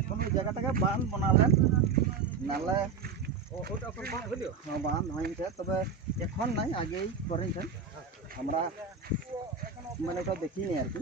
এখন ওই জায়গাটাকে বাঁধ বানালেন, নাহলে বাঁধ হয়েছে, তবে এখন নাই, আগেই করেছেন। আমরা মানে ওটা দেখিনি আর কি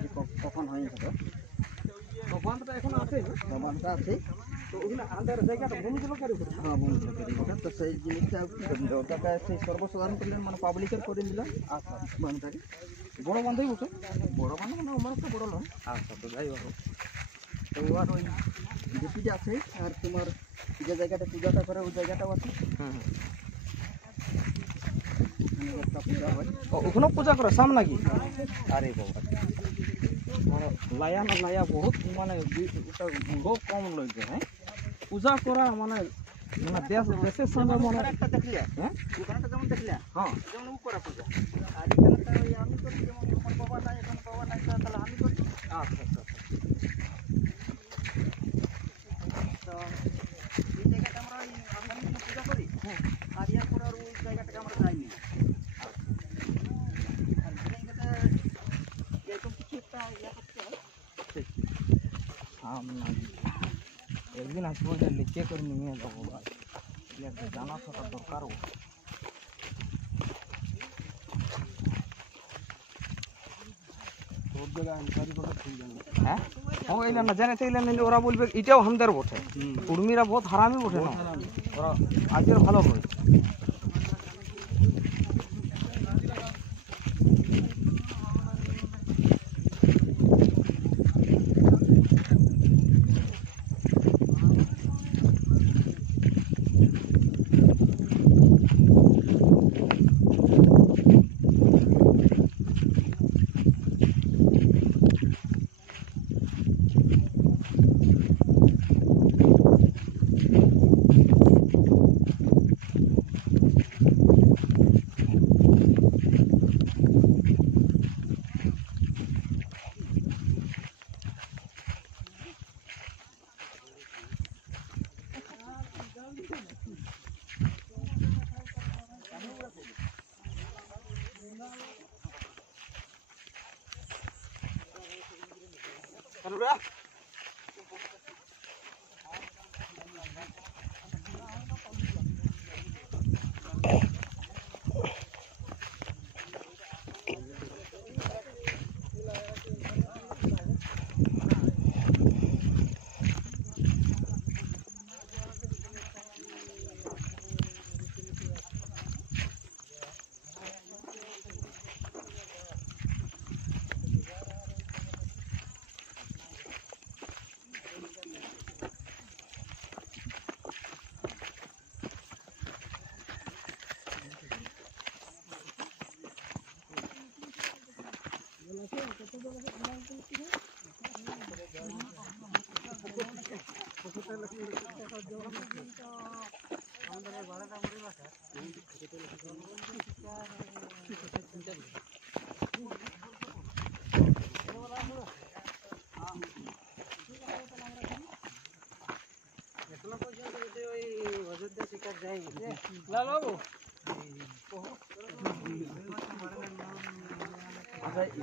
যে কখন হয়েছে। তো বাঁধটা এখন আছে, বাঁধটা আছে, তো ওগুলো আন্দার জায়গাটা বন্ধুগুলো কারো করে, হ্যাঁ বন্ধুগুলো করে, তো সেই জিনিসটা ওটাকে সেই সর্বসাধারণ করলেন, মানে পাবলিকের করে দিলেন। আচ্ছা, বাঁধটাকে বড় বাঁধই উঠে, বড় বাঁধ মানে আমার একটা বড় নয়। আচ্ছা, তো যাই হোক, তো আর ওই যেটিটা আছে, আর তোমার যে জায়গাটা পূজাটা করে ওই জায়গাটাও আছে। ওখানেও পূজা করে সাম নাকি? আরে বাবা, মানে লায়া না লায়া বহুত, মানে লোক কম লইছে। হ্যাঁ, পূজা করা মানে দেশের সঙ্গে মনে একটা দেখলি, হ্যাঁ ওখানটা যেমন দেখলি, হ্যাঁ যেমন ও করা পূজা। আর এখানে আমি করি, যেমন আমার বাবা নাই, এখন বাবা নাই, তাহলে আমি করি। আচ্ছা আচ্ছা, তো এই জায়গাটা আমরা আমি পূজা করি। হ্যাঁ, আর ইয়ার পরে আর ওই জায়গাটাকে আমরা যাইনি। আর জায়গাটা এরকম কিছু একটা ইয়া করতে হয়। একদিন আসবো, লিখে করে নিয়ে যাবো, জানা থাকা দরকার। হ্যাঁ, ও এলেন না, জানাতে এলেন নিলে ওরা বলবে এটাও আমাদের বটে। উর্মিরা বহুত হারামি বটে না, ওরা আজকের ভালো বলে।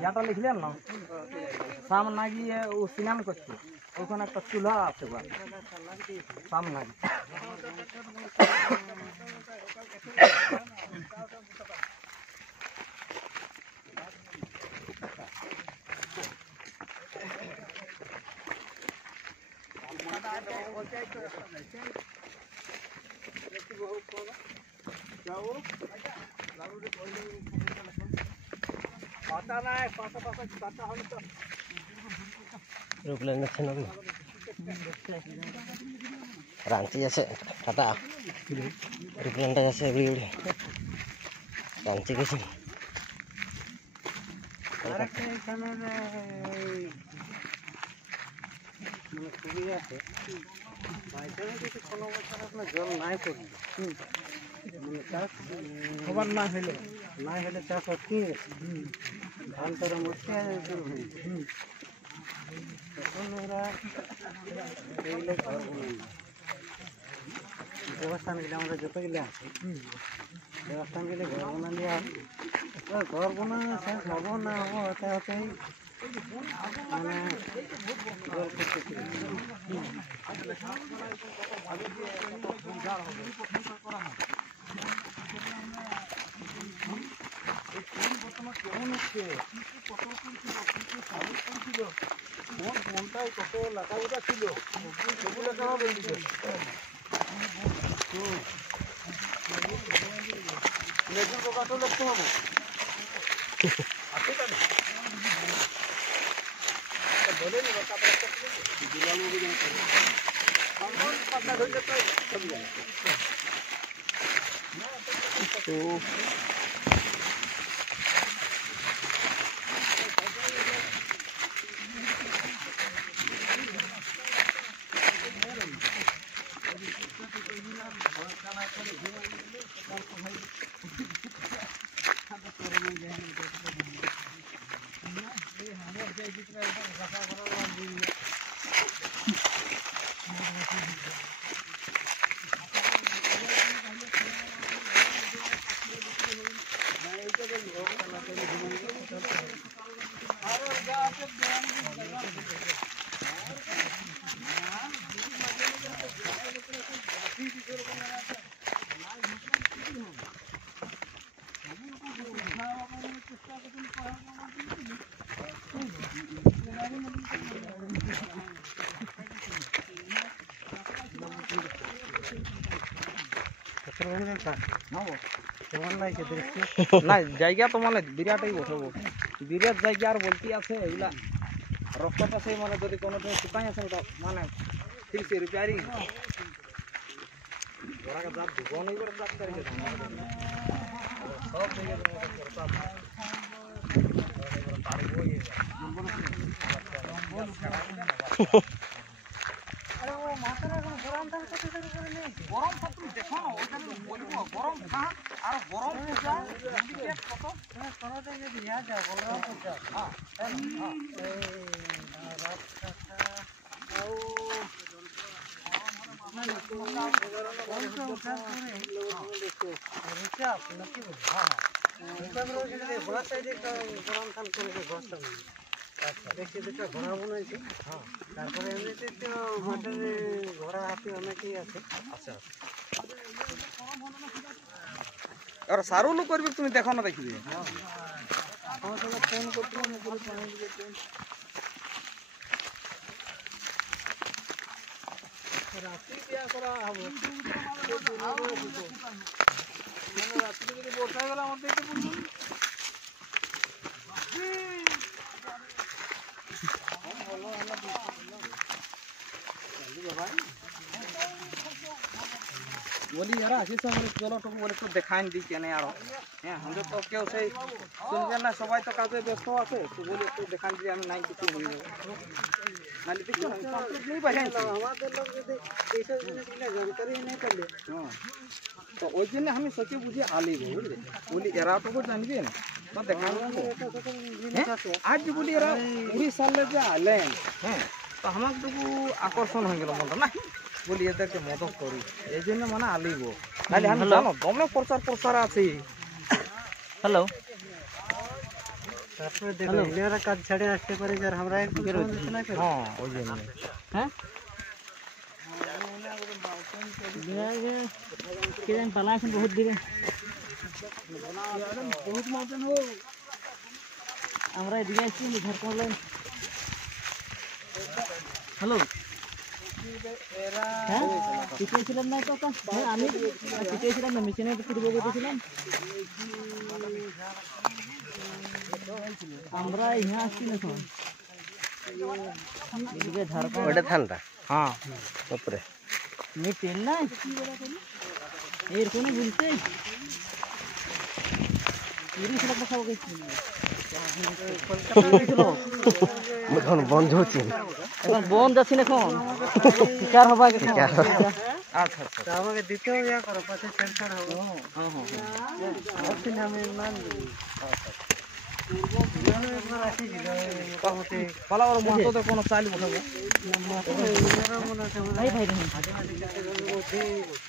ইয়াটা লিখলেন না, সাম নাগি ও স্নান করছে, ওখানে একটা চুলা আছে, সাম নাগি। রুকলেন দেখছেন আপনি, রাঞ্চি আছে টাটা, রুকলেনটা আছে উড়ি উড়ি রাঞ্চি গেছেন। জল নাই পড়ি, খবর না হলে চাষ হচ্ছে, ধান তারা মরছে, তখন ওরা এইগুলো ঘর বানায়। দেবস্থান গেলে আমরা যত গেলে আছি দেবস্থান গেলে ঘর বানা দেওয়া ঘর বানা শেষ হবো না হবো হতে হতেই মানে জল করতেছি কোনটাই কত লাটাগুটা ছিল সেগুলো কেমন বলছে লেজুর পোকাটা লক্ষ্য হবো বলে নিব তো না জায়গা তো মানে বিরাটই বসবো বিরাট জায়গা আর বলতে আছে এগুলা রাস্তাটা সেই মানে যদি কোনো শুকাই আছে মানে তিরিশে রিপেয়ারিং সব গরম ছাত্র দেখো না ওইটা বলবো গরম খা আর গরম দেখছি দুটো ঘোড়া বানাইছে তারপরে এমনিতে তো মাঠে ঘোড়া হাতি অনেকেই আছে আচ্ছা আর সারুলু করবি তুমি দেখো না দেখবি আমার সঙ্গে ফোন করছিলাম রাত্রি বিয়া করা হবো মানে রাত্রি যদি বর্ষা গেলে আমার দেখতে বলবো बोली यार आशीष हमारे चलो तो बोले तो देखाइन दी केने यार हैं हम तो केउ से सुनबे ना सबाई तो काजे व्यस्त আছে তো বলি একটু দেখান দিই আমি নাই কিছু হই যাবে নালি দেখো না কমপ্লিট नहीं বাজাই আমাদের লোক যদি এইসব জিনিসগুলো জানকারি नहीं করলে হ্যাঁ তো ওই জন্য আমি সচে বুঝি আলি বুঝলে বলি এরা তো জানবে না তো দেখান জিনিস আছে আজ বলি এরা 19 সালে যে আলেন হ্যাঁ তো আমাকে তো আকর্ষণ হয়ে গেল মনটা না বলি এদেরকে মদত করি এই জন্য মানে আলিব নাহলে আমি জানো দমে প্রচার আছে হ্যালো তারপরে দেখো ইলেরা কাজ ছেড়ে আসতে পারে যার আমরা একটু শোনা করে হ্যাঁ ওই জন্য হ্যাঁ কিরণ পালাছেন বহুত দিকে বহুত মাউন্টেন হো আমরা এদিকে আসছি ঝাড়খণ্ড লাইন হ্যালো হ্যাঁ শিখেছিলাম না তো আমি শিখেছিলাম না মেশিনে ফিরবে বলেছিলাম আমরা ইহা আসছি না এখন এদিকে ঝাড়খণ্ড ওটা ঠান্ডা হ্যাঁ উপরে নি তেল না এর কোনো বলতে পুরি ছিল কথা বলছি এখন বন্ধ হচ্ছে এখন বন্ধ আছে এখন শিকার হবে আচ্ছা আচ্ছা আমাকে দিতেও ইয়া করো পাশে সেন্টার হবে হ্যাঁ হ্যাঁ আমি মান পালা ওর মতো কোনো চাইলে বসাবো ভাই ভাই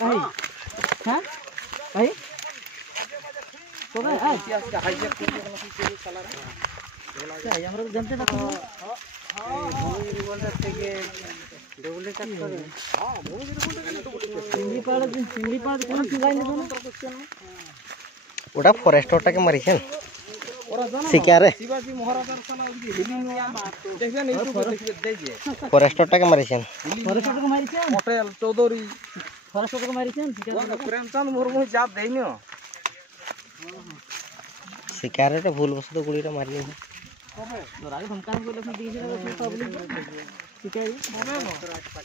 ভাই হ্যাঁ ভাই কোথায় আজকে হাইজ্যাক করে গেল কি চালারা তাই আমরা জানতে না তো থেকে ডবল কাট করে হ্যাঁ সিঙ্গি পাড় কোন সিলাই নেব না ওটা ফরেস্টরটাকে মারিছেন শিকারে শিবাজি মহারাজার সালা ওই হিলিয়া দেখবেন ইউটিউবে দেখবে ফরেস্টরটাকে মারিছেন ফরেস্টরটাকে মারিছেন হোটেল চৌধুরী ফরেস্টরটাকে মারিছেন শিকারে প্রেমচন্দ মুর্মু যা দেইনি শিকারেটা ভুল বসত গুলিটা মারি নিছে তোর আগে ধমকান বলে আপনি দিয়েছিল পাবলিক শিকারে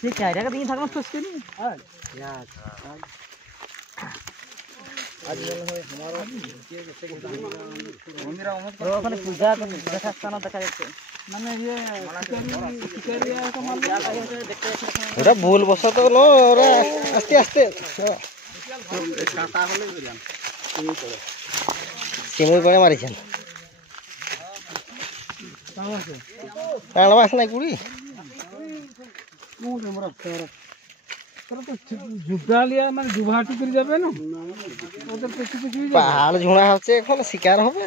শিকারে দিন থাকলাম সস্তি নি आज बोल है हमारा मंदिरा ओखाने पूजा देखा स्थान देखा যাচ্ছে মানে ये শিকারিয়া তো মাল দেখতে ওটা ভুল বসত ন ওরা আস্তে আস্তে কাটা হলে বিরান সিমুই পড়ে মারিছেন কাম আছে কারণ বাস নাই গুড়ি কোন আমরা তোরা তো জুগালিয়া মানে জুভাটি করে যাবে না ওদের পেছু পেছু যাবে পাহাড় ঝুড়া হচ্ছে এখন শিকার হবে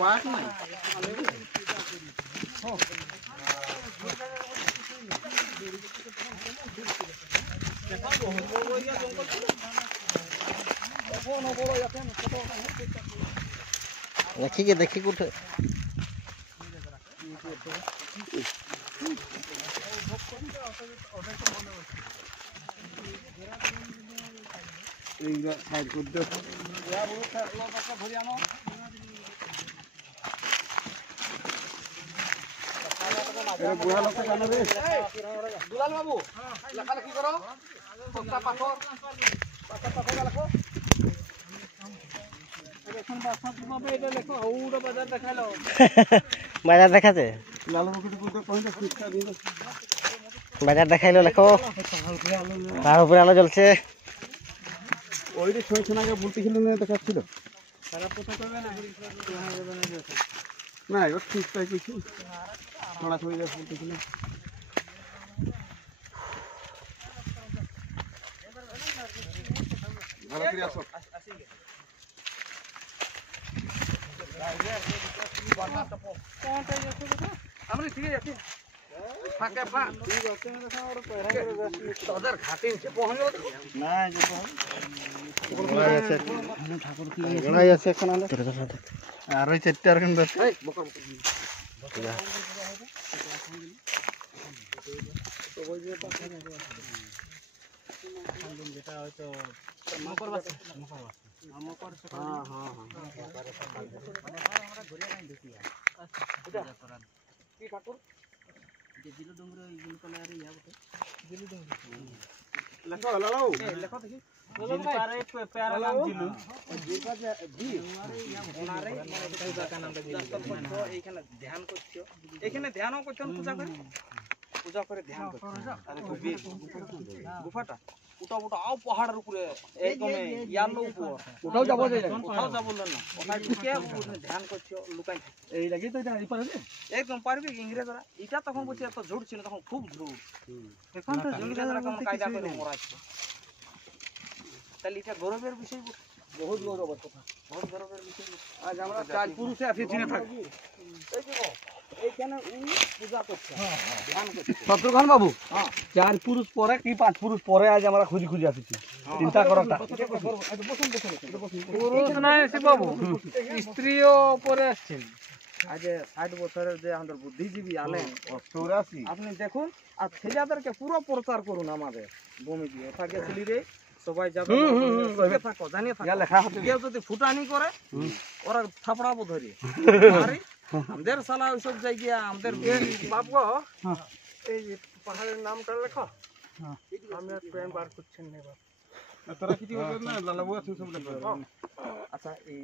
বাট নাই দেখি কোথায় এইটা সাইড করতে বুড়া লোক জানো রে দুলাল বাবু লেখালেখি করো পক্কা পাথর লেখো এখন বাসা পাবে এটা লেখো ওটা বাজার দেখালো বাজার দেখাছে লালু মুকুট করতে কইতে শিক্ষা দিন বাজার দেখাইলো লেখো তার উপরে আলো জ্বলছে ওই যে ছয় আগে বলতে ছিল না দেখাচ্ছিল খারাপ কথা করবে না না এবার ঠিক তাই কিছু থোড়া থোড়ি যা বলতে ছিল ভালো করে আসো আমরা ঠিক আছে ফাঁকা ফা ঠিক আছে তোদের ঘাটিন সে পৌঁছলো না যে গড়াই আছে গড়াই আছে এখন আর ওই চারটে আর কেন দরকার যেটা হয়তো মকর বাসা মকর হ্যাঁ হ্যাঁ কি ঠাকুর যে দিল ডুমরে ইগুল কলারে ইয়া বটে দিল ডুমরে লেখো লালাও লেখো দেখি পারে প্যারা নাম দিলু জিরবা জি ওনারে মানে পূজা কা নামটা দিলু এইখানে ধ্যান করছো এখানে ধ্যানও করছো পূজা করে ধ্যান করছো আরে গুফাটা উটা উটা আও পাহাড়ের উপরে একদম ইয়ালো উপর ওটাও যাব যাই কোথাও যাব না ওখানে ঢুকে ধ্যান করছো লুকাই এই লাগি তো এটা পারবে একদম পারবে ইংরেজরা এটা তখন বলছে এত ঝুট ছিল তখন খুব ঝুট এখন তো ইংরেজরা কেমন কায়দা করে মরাচ্ছে তাহলে এটা গৌরবের বিষয় বহুত গৌরবের কথা বহুত গৌরবের বিষয় আজ আমরা চার পুরুষে আছি চিনে থাকি এই দেখো এইখানে পূজা করছে ধ্যান করছে শত্রুঘ্ন বাবু চার পুরুষ পরে কি পাঁচ পুরুষ পরে আজ আমরা খুঁজি খুঁজি আসছি চিন্তা করোটা পুরুষ নাই বাবু স্ত্রীও পরে আসছেন আজ 60 বছরের যে আমাদের বুদ্ধিজীবী আলেন 84 আপনি দেখুন আর ছেলেদেরকে পুরো প্রচার করুন আমাদের ভূমি দিয়ে ওটা গেছিলি রে সবাই যাবে থাকো জানিয়ে থাকো কেউ যদি ফুটানি করে ওরা থাপড়াবো ধরে আমাদের সালা ওইসব জায়গা আমাদের বাবু এই পাহাড়ের নামটা লেখো আমি আর প্রেম বার করছেন না আচ্ছা এই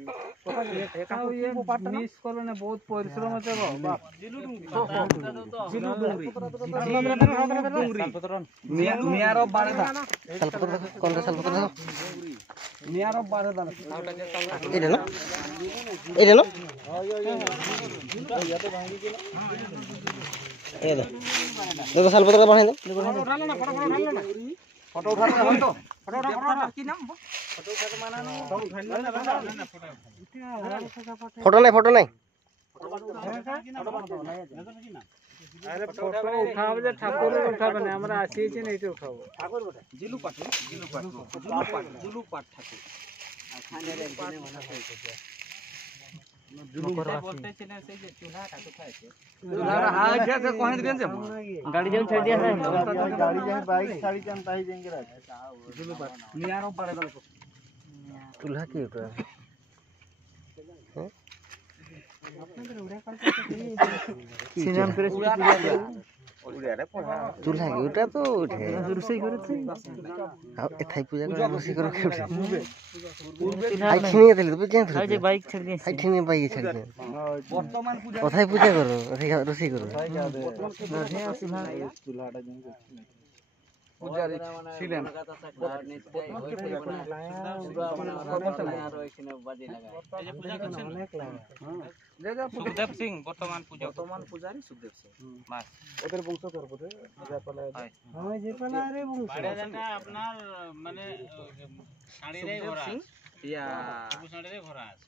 মিস করলে বহুত পরিশ্রম আছে বাপ মিয়ার বাড়ে দা সালপত্র দেখো কোনটা সালপত্র দেখো মিয়ার বাড়ে দা এটা না এটা না এই দেখো সালপত্র বানাই দাও ফটো উঠানো হয় তো ফটো নাই ফটো উঠাবো যে ঠাকুরের উঠাবে না আমরা আসিয়েছি না এইটা উঠাবো জিলু পাট ঠাকুর গাড়ি যাও ছেড়ে দিয়া गाड़ी जाए बाइक साड़ी चलता ही जाएंगे मियारो पड़े दो चूल्हा की उठा সিনাম করে चूल्हा की उठा तो उठे রুসই করেছে এথাই পূজা করে রসি করে উঠে আই ঠিনিয়ে দিলে তো বুঝছেন এই যে বাইক ছেড়ে দিয়েছে আই ঠিনিয়ে বাইক ছেড়ে দিন বর্তমান পূজা কোথায় পূজা করো রসি করো চুলাটা পূজারি ছিলেন সুখদেব সিং বর্তমান পূজারি সুখদেব সিং বাস ওদের বংশ করবো আপনার মানে শাড়িরে ঘোরা ইয়া শাড়িরে ঘোরা আছে